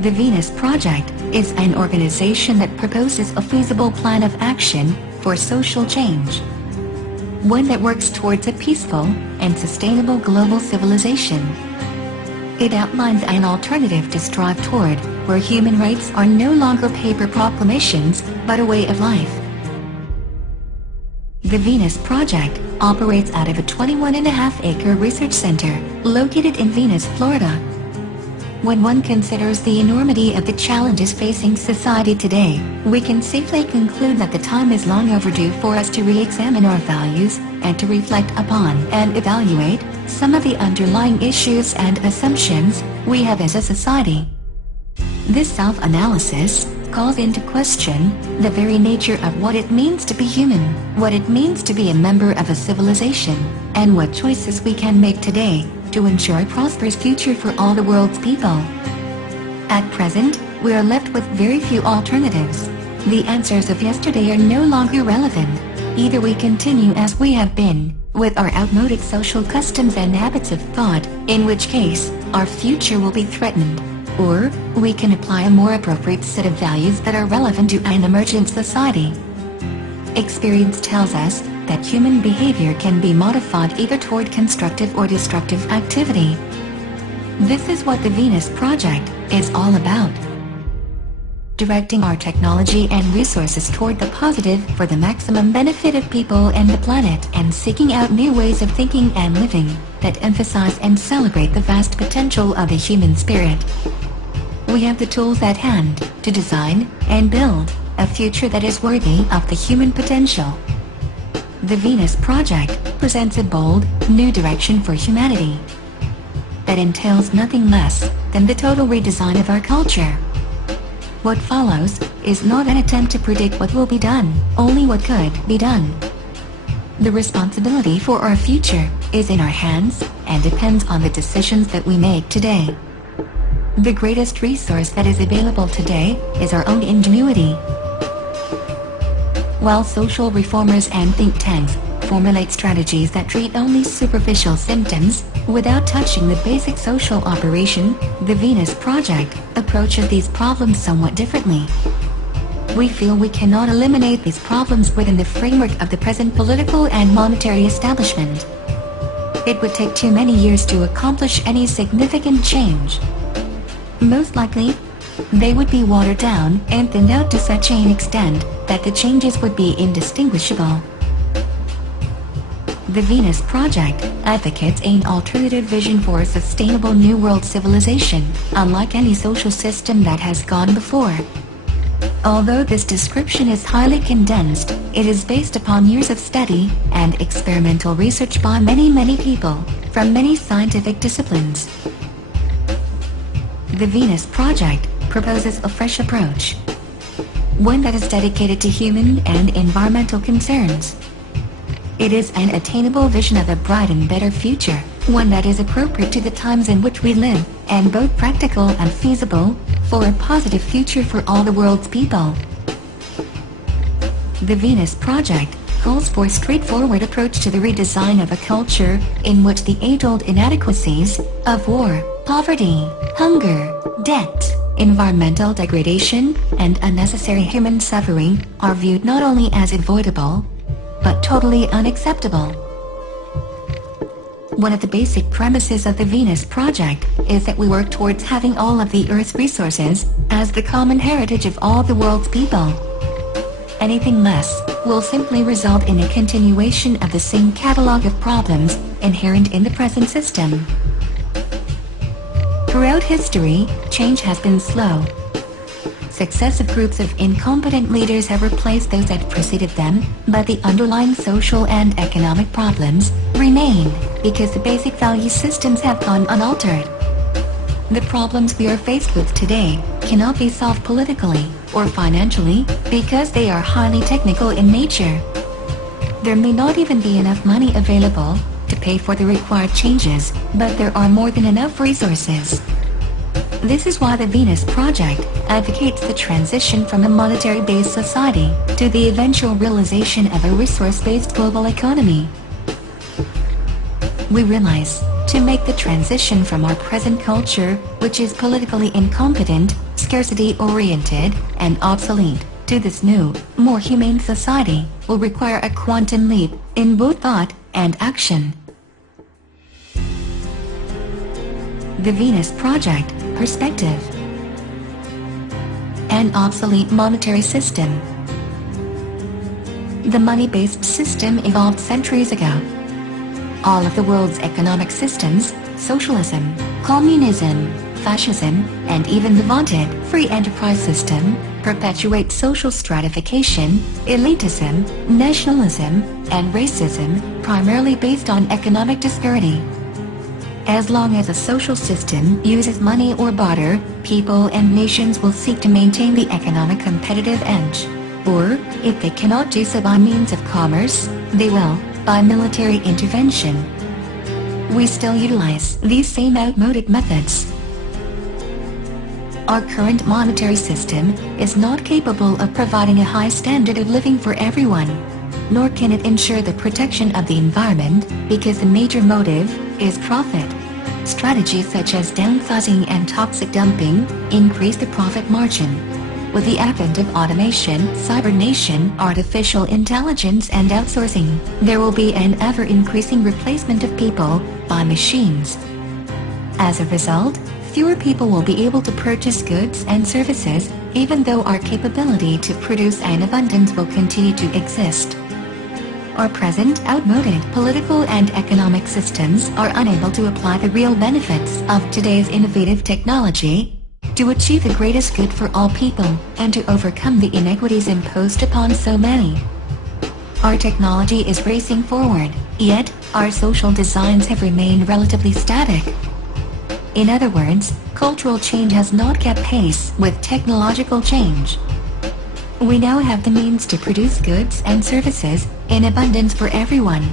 The Venus Project is an organization that proposes a feasible plan of action for social change. One that works towards a peaceful and sustainable global civilization. It outlines an alternative to strive toward, where human rights are no longer paper proclamations, but a way of life. The Venus Project operates out of a 21.5-acre research center located in Venus, Florida. When one considers the enormity of the challenges facing society today, we can safely conclude that the time is long overdue for us to re-examine our values and to reflect upon and evaluate some of the underlying issues and assumptions we have as a society. This self-analysis calls into question the very nature of what it means to be human, what it means to be a member of a civilization, and what choices we can make today to ensure a prosperous future for all the world's people. At present, we are left with very few alternatives. The answers of yesterday are no longer relevant. Either we continue as we have been, with our outmoded social customs and habits of thought, in which case, our future will be threatened. Or, we can apply a more appropriate set of values that are relevant to an emergent society. Experience tells us that human behavior can be modified either toward constructive or destructive activity. This is what the Venus Project is all about. Directing our technology and resources toward the positive for the maximum benefit of people and the planet, and seeking out new ways of thinking and living that emphasize and celebrate the vast potential of the human spirit. We have the tools at hand to design and build a future that is worthy of the human potential. The Venus Project presents a bold, new direction for humanity that entails nothing less than the total redesign of our culture. What follows is not an attempt to predict what will be done, only what could be done. The responsibility for our future is in our hands and depends on the decisions that we make today. The greatest resource that is available today is our own ingenuity. While social reformers and think tanks formulate strategies that treat only superficial symptoms, without touching the basic social operation, the Venus Project approaches these problems somewhat differently. We feel we cannot eliminate these problems within the framework of the present political and monetary establishment. It would take too many years to accomplish any significant change. Most likely, they would be watered down and thinned out to such an extent that the changes would be indistinguishable. The Venus Project advocates an alternative vision for a sustainable New World civilization, unlike any social system that has gone before. Although this description is highly condensed, it is based upon years of study and experimental research by many people, from many scientific disciplines. The Venus Project proposes a fresh approach. One that is dedicated to human and environmental concerns. It is an attainable vision of a bright and better future, one that is appropriate to the times in which we live, and both practical and feasible, for a positive future for all the world's people. The Venus Project calls for a straightforward approach to the redesign of a culture in which the age-old inadequacies of war, poverty, hunger, debt, environmental degradation, and unnecessary human suffering are viewed not only as avoidable, but totally unacceptable. One of the basic premises of the Venus Project is that we work towards having all of the Earth's resources as the common heritage of all the world's people. Anything less will simply result in a continuation of the same catalog of problems inherent in the present system. Throughout history, change has been slow. Successive groups of incompetent leaders have replaced those that preceded them, but the underlying social and economic problems remain, because the basic value systems have gone unaltered. The problems we are faced with today cannot be solved politically or financially, because they are highly technical in nature. There may not even be enough money available to pay for the required changes, but there are more than enough resources. This is why the Venus Project advocates the transition from a monetary-based society to the eventual realization of a resource-based global economy. We realize, to make the transition from our present culture, which is politically incompetent, scarcity-oriented, and obsolete, to this new, more humane society, will require a quantum leap in both thought and action. The Venus Project, Perspective. An obsolete monetary system. The money-based system evolved centuries ago. All of the world's economic systems, socialism, communism, fascism, and even the vaunted free enterprise system, perpetuate social stratification, elitism, nationalism, and racism, primarily based on economic disparity. As long as a social system uses money or barter, people and nations will seek to maintain the economic competitive edge. Or, if they cannot do so by means of commerce, they will, by military intervention. We still utilize these same outmoded methods. Our current monetary system is not capable of providing a high standard of living for everyone. Nor can it ensure the protection of the environment, because the major motive is profit. Strategies such as downsizing and toxic dumping increase the profit margin. With the advent of automation, cybernation, artificial intelligence and outsourcing, there will be an ever-increasing replacement of people by machines. As a result, fewer people will be able to purchase goods and services, even though our capability to produce an abundance will continue to exist. Our present outmoded political and economic systems are unable to apply the real benefits of today's innovative technology to achieve the greatest good for all people, and to overcome the inequities imposed upon so many. Our technology is racing forward, yet, our social designs have remained relatively static. In other words, cultural change has not kept pace with technological change. We now have the means to produce goods and services in abundance for everyone.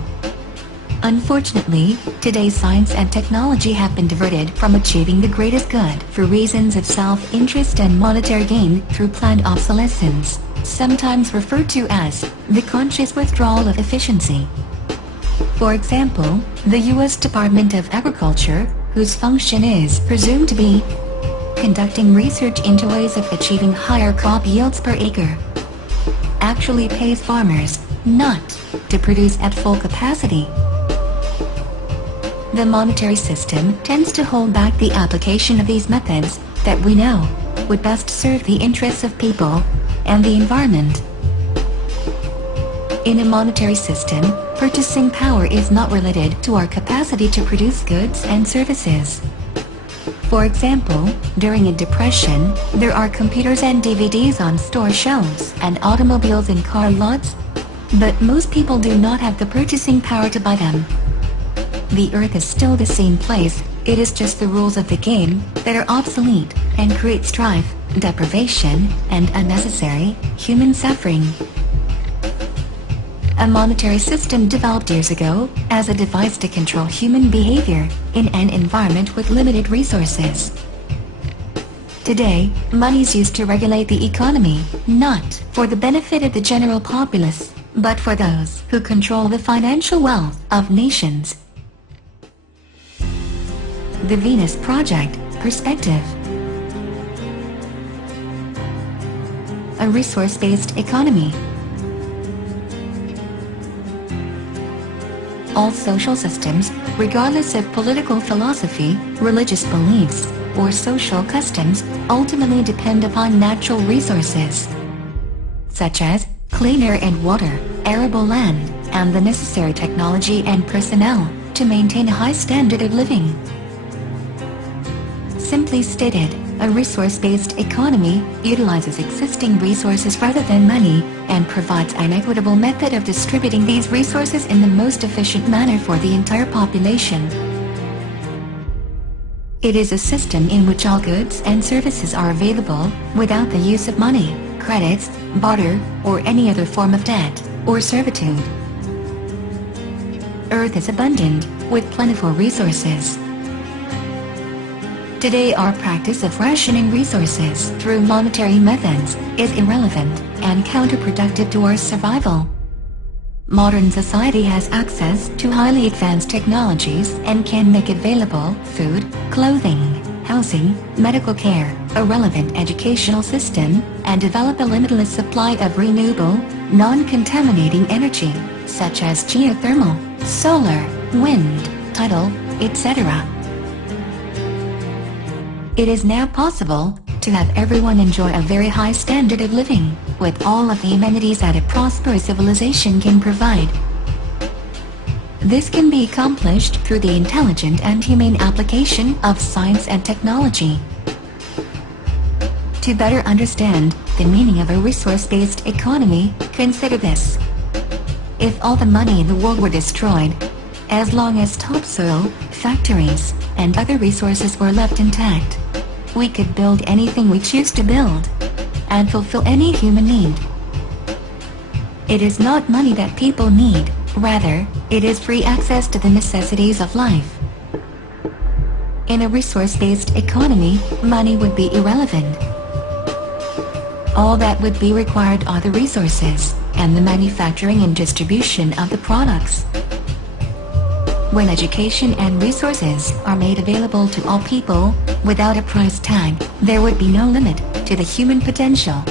Unfortunately, today's science and technology have been diverted from achieving the greatest good for reasons of self-interest and monetary gain through planned obsolescence, sometimes referred to as the conscious withdrawal of efficiency. For example, the U.S. Department of Agriculture, whose function is presumed to be conducting research into ways of achieving higher crop yields per acre, actually pays farmers not to produce at full capacity. The monetary system tends to hold back the application of these methods that we know would best serve the interests of people and the environment. In a monetary system, purchasing power is not related to our capacity to produce goods and services. For example, during a depression, there are computers and DVDs on store shelves and automobiles in car lots, but most people do not have the purchasing power to buy them. The earth is still the same place, it is just the rules of the game that are obsolete and create strife, deprivation, and unnecessary human suffering. A monetary system developed years ago as a device to control human behavior in an environment with limited resources. Today, money is used to regulate the economy, not for the benefit of the general populace, but for those who control the financial wealth of nations. The Venus Project, Perspective. A resource-based economy. All social systems, regardless of political philosophy, religious beliefs, or social customs, ultimately depend upon natural resources, such as clean air and water, arable land, and the necessary technology and personnel to maintain a high standard of living. Simply stated, a resource-based economy utilizes existing resources rather than money, and provides an equitable method of distributing these resources in the most efficient manner for the entire population. It is a system in which all goods and services are available, without the use of money, credits, barter, or any other form of debt or servitude. Earth is abundant, with plentiful resources. Today our practice of rationing resources through monetary methods is irrelevant and counterproductive to our survival. Modern society has access to highly advanced technologies and can make available food, clothing, housing, medical care, a relevant educational system, and develop a limitless supply of renewable, non-contaminating energy, such as geothermal, solar, wind, tidal, etc. It is now possible to have everyone enjoy a very high standard of living, with all of the amenities that a prosperous civilization can provide. This can be accomplished through the intelligent and humane application of science and technology. To better understand the meaning of a resource-based economy, consider this. If all the money in the world were destroyed, as long as topsoil, factories, and other resources were left intact, we could build anything we choose to build, and fulfill any human need. It is not money that people need, rather, it is free access to the necessities of life. In a resource-based economy, money would be irrelevant. All that would be required are the resources, and the manufacturing and distribution of the products. When education and resources are made available to all people, without a price tag, there would be no limit to the human potential.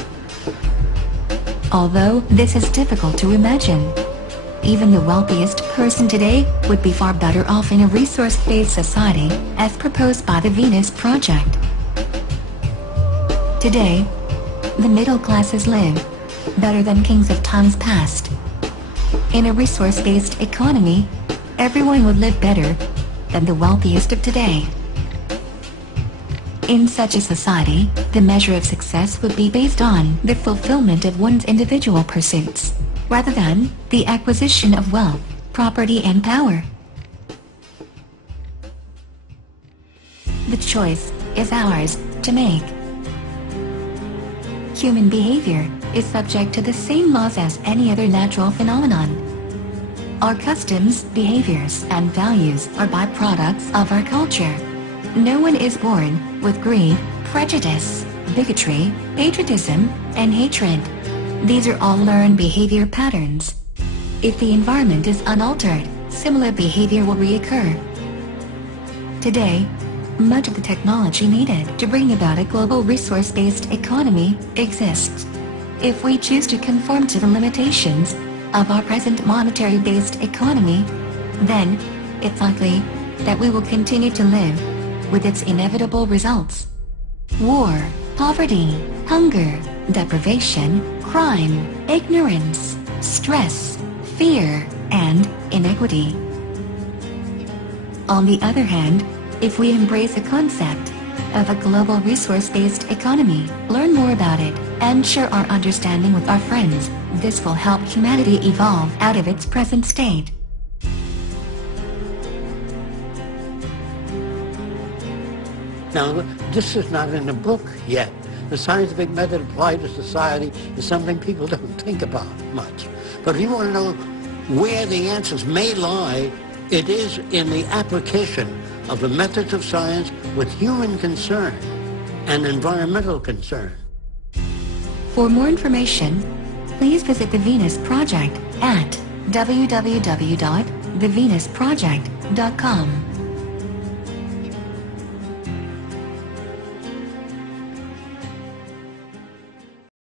Although this is difficult to imagine, even the wealthiest person today would be far better off in a resource-based society, as proposed by the Venus Project. Today, the middle classes live better than kings of times past. In a resource-based economy, everyone would live better than the wealthiest of today. In such a society, the measure of success would be based on the fulfillment of one's individual pursuits, rather than the acquisition of wealth, property and power. The choice is ours to make. Human behavior is subject to the same laws as any other natural phenomenon. Our customs, behaviors, and values are byproducts of our culture. No one is born with greed, prejudice, bigotry, patriotism, and hatred. These are all learned behavior patterns. If the environment is unaltered, similar behavior will reoccur. Today, much of the technology needed to bring about a global resource-based economy exists. If we choose to conform to the limitations of our present monetary-based economy, then it's likely that we will continue to live with its inevitable results. War, poverty, hunger, deprivation, crime, ignorance, stress, fear, and inequity. On the other hand, if we embrace a concept of a global resource-based economy, learn more about it, and share our understanding with our friends, this will help humanity evolve out of its present state. Now, this is not in the book yet. The scientific method applied to society is something people don't think about much. But if you want to know where the answers may lie, it is in the application of the methods of science with human concern and environmental concern. For more information, please visit the Venus Project at www.thevenusproject.com.